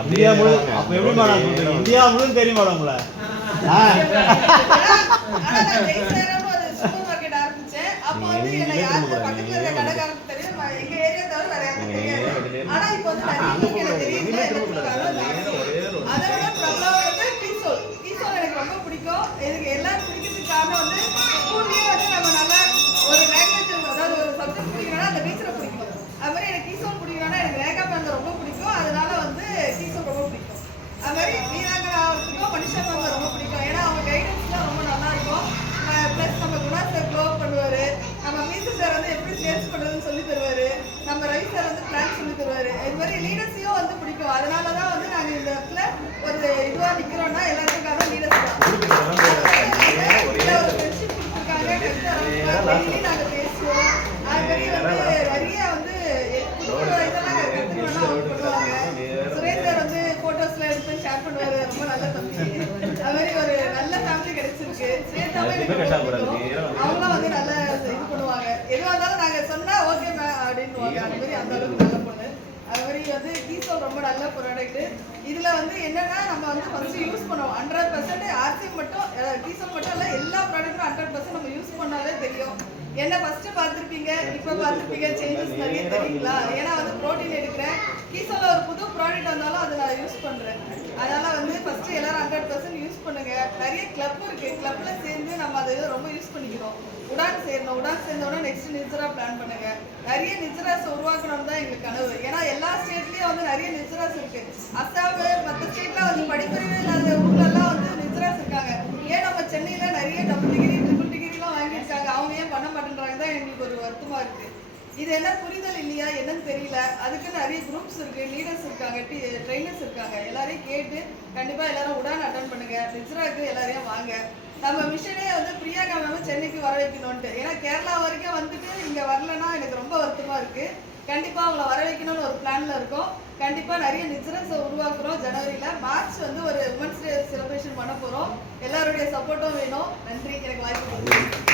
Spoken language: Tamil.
இந்தியா முழு அப்ப எப்படி மேடம் சொல்றீங்க? இந்தியா முழு தெரியும் மேடம் உங்களை. அப்போ வந்து என்ன யாருக்கு பக்கத்துல இருக்க கடைக்காரருக்கு தெரியும், எங்க ஏரியா தவிர வேற யாருக்கும் தெரியாது. ஆனா இப்போ வந்து நிறைய தெரியுது. அதை விட பிரபலம் வந்து கீசோல். கீசோல் எனக்கு ரொம்ப பிடிக்கும். எனக்கு எல்லாரும் பிடிக்கிறதுக்கு காரணம் வந்து ஸ்கூல்லயே வந்து நம்ம நல்லா ஒரு லாங்குவேஜ், அதாவது ஒரு சப்ஜெக்ட் பிடிக்கணும்னா அந்த டீச்சரை பிடிக்கும். அது மாதிரி எனக்கு கீசோல் பிடிக்கணும்னா எனக்கு ரேகா மேம் ரொம்ப பிடிக்கும். அதனால வந்து கீசோல் ரொம்ப பிடிக்கும். அது மாதிரி வீராங்கனா அவருக்கும் மனுஷா மேம் ரொம்ப பிடிக்கும். ஏன்னா அவங்க கைடன்ஸ்லாம் ரொம்ப நல்லா இருக்கும். ப்ளஸ் நம்ம குணா சார் க்ளோ பண்ணுவார். நம்ம மீசு சார் வந்து எப்படி சேல்ஸ் பண்ணுறதுன்னு சொல்லி தருவார். நம்ம ரவி சார் வந்து பிளான் சொல்லி தருவார். இது மாதிரி லீடர்ஸையும் வந்து பிடிக்கும். அதனால தான் வந்து நாங்கள் இந்த இடத்துல ஒரு இதுவாக நிற்கிறோம்னா எல்லாத்துக்காக லீடர்ஸ் தான். ஒரு ஃப்ரெண்ட்ஷிப் கொடுத்துருக்காங்க. டெய்லி நாங்கள் பேசுவோம். அது மாதிரி வந்து நிறைய வந்து இதெல்லாம் கற்றுக்கணும்னா அவங்க பண்ணுவாங்க. சுரேஷ் சார் வந்து ஃபோட்டோஸ்லாம் எடுத்து ஷேர் பண்ணுவார். ரொம்ப நல்ல தம்பி. அது மாதிரி ஒரு நல்ல ஃபேமிலி கிடைச்சிருக்கு. ஸ்வேதாவும் அவங்களும் வந்து நல்லா இது பண்ணுவாங்க. எதுவாக இருந்தாலும் நாங்கள் சொன்னால் ஓகே மேம் அப்படின்னுவாங்க. அது மாதிரி அந்த அளவுக்கு நல்ல பொண்ணு. அது மாதிரி வந்து கீசோல் ரொம்ப நல்ல ப்ராடக்ட். இதில் வந்து என்னன்னா நம்ம வந்து ஃபர்ஸ்ட் யூஸ் பண்ணுவோம். 100% ஆர்சி மட்டும் கீசோல் மட்டும் இல்லை, எல்லா ப்ராடக்ட்டும் 100% நம்ம யூஸ் பண்ணாலே தெரியும். என்ன ஃபர்ஸ்ட் பார்த்துருப்பீங்க, இப்போ பார்த்துருப்பீங்க, சேஞ்சஸ் நிறைய தெரியுங்களா? ஏன்னா வந்து ப்ரோட்டீன் எடுக்கிறேன். கீசோல ஒரு புது ப்ராடக்ட் வந்தாலும் அதை நான் யூஸ் பண்ணுறேன். அதனால வந்து ஃபர்ஸ்ட் எல்லாரும் 100% யூஸ் பண்ணுங்க. நிறைய கிளப் இருக்கு. கிளப்ல சேர்ந்து நம்ம அதை ரொம்ப யூஸ் பண்ணிக்கிறோம். உடான் சேரணும். உடான் சேர்ந்தோட நெக்ஸ்ட் நிஜரா பிளான் பண்ணுங்க. நிறைய நிஜராஸ் உருவாக்கணும் தான் எங்களுக்கு கனவு. ஏன்னா எல்லா ஸ்டேட்லயும் வந்து நிறைய நிஜராஸ் இருக்கு. அசாம் மற்ற ஸ்டேட்ல வந்து படிப்பறிவே இல்லாத ஊர்லலாம் வந்து நிஜராஸ் இருக்காங்க. ஏன் நம்ம சென்னையில நிறைய டபுள் டிகிரி ட்ரிபிள் டிகிரிலாம் வாங்கியிருக்காங்க, அவங்க ஏன் பண்ண மாட்டேன்றாங்க தான் எங்களுக்கு ஒரு வருத்தமா இருக்கு. இது என்ன புரிதல் இல்லையா என்னன்னு தெரியல. அதுக்கு நிறைய குரூப்ஸ் இருக்கு, லீடர்ஸ் இருக்காங்க, ட்ரெயினர்ஸ் இருக்காங்க. எல்லாரையும் கேட்டு கண்டிப்பா எல்லாரும் உடான் அட்டன் பண்ணுங்க. நிஜராக்கு எல்லாரையும் வாங்க. நம்ம மிஷனே வந்து பிரியாங்கா மேம் சென்னைக்கு வர வைக்கணும்ட்டு. ஏன்னா கேரளா வரைக்கும் வந்துட்டு இங்க வரலன்னா எனக்கு ரொம்ப வருத்தமா இருக்கு. கண்டிப்பா அவங்கள வர வைக்கணும்னு ஒரு பிளான்ல இருக்கோம். கண்டிப்பா நிறைய நிஜரஸ் உருவாக்குறோம். ஜனவரியில மார்ச் வந்து ஒரு உமன்ஸ் டே செலிப்ரேஷன் பண்ண போறோம். எல்லாருடைய சப்போர்ட்டும் வேணும். நன்றி, எனக்கு வாய்ப்பு கொடுங்க.